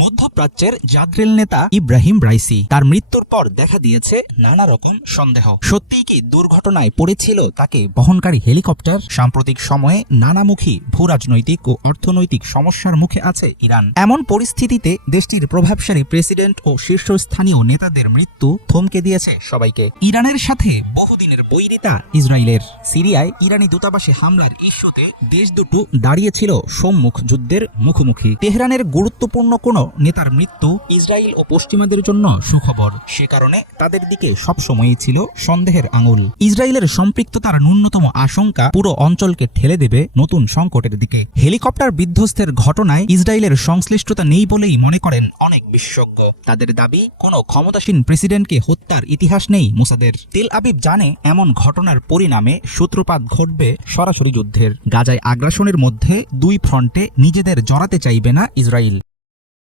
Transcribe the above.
মধ্যপ্রাচ্যের জাদ্রেল নেতা Ebrahim Raisi তার মৃত্যুর পর দেখা দিয়েছে নানা রকম সন্দেহ। সত্যিই কি দুর্ঘটনায় পড়েছিল তাকে বহনকারী হেলিকপ্টার? সাম্প্রতিক সময়ে নানামুখী ভূরাজনৈতিক ও অর্থনৈতিক সমস্যার মুখে আছে ইরান। এমন পরিস্থিতিতে দেশটির প্রভাবশালী প্রেসিডেন্ট ও শীর্ষস্থানীয় নেতাদের মৃত্যু থমকে দিয়েছে সবাইকে। ইরানের সাথে বহুদিনের বৈরিতা ইসরায়েলের। সিরিয়ায় ইরানি দূতাবাসে হামলার ইস্যুতে দেশ দুটো দাঁড়িয়েছিল সম্মুখ যুদ্ধের মুখোমুখি। তেহরানের গুরুত্বপূর্ণ কোনো নেতার মৃত্যু ইসরায়েল ও পশ্চিমাদের জন্য সুখবর। সে কারণে তাদের দিকে সবসময়ই ছিল সন্দেহের আঙুল। ইসরায়েলের সম্পৃক্ততার ন্যূনতম আশঙ্কা পুরো অঞ্চলকে ঠেলে দেবে নতুন সংকটের দিকে। হেলিকপ্টার বিধ্বস্তের ঘটনায় ইসরায়েলের সংশ্লিষ্টতা নেই বলেই মনে করেন অনেক বিশেষজ্ঞ। তাদের দাবি, কোনো ক্ষমতাসীন প্রেসিডেন্টকে হত্যার ইতিহাস নেই মোসাদের। তেল আবিব জানে এমন ঘটনার পরিণামে সূত্রপাত ঘটবে সরাসরি যুদ্ধের। গাজায় আগ্রাসনের মধ্যে দুই ফ্রন্টে নিজেদের জড়াতে চাইবে না ইসরায়েল।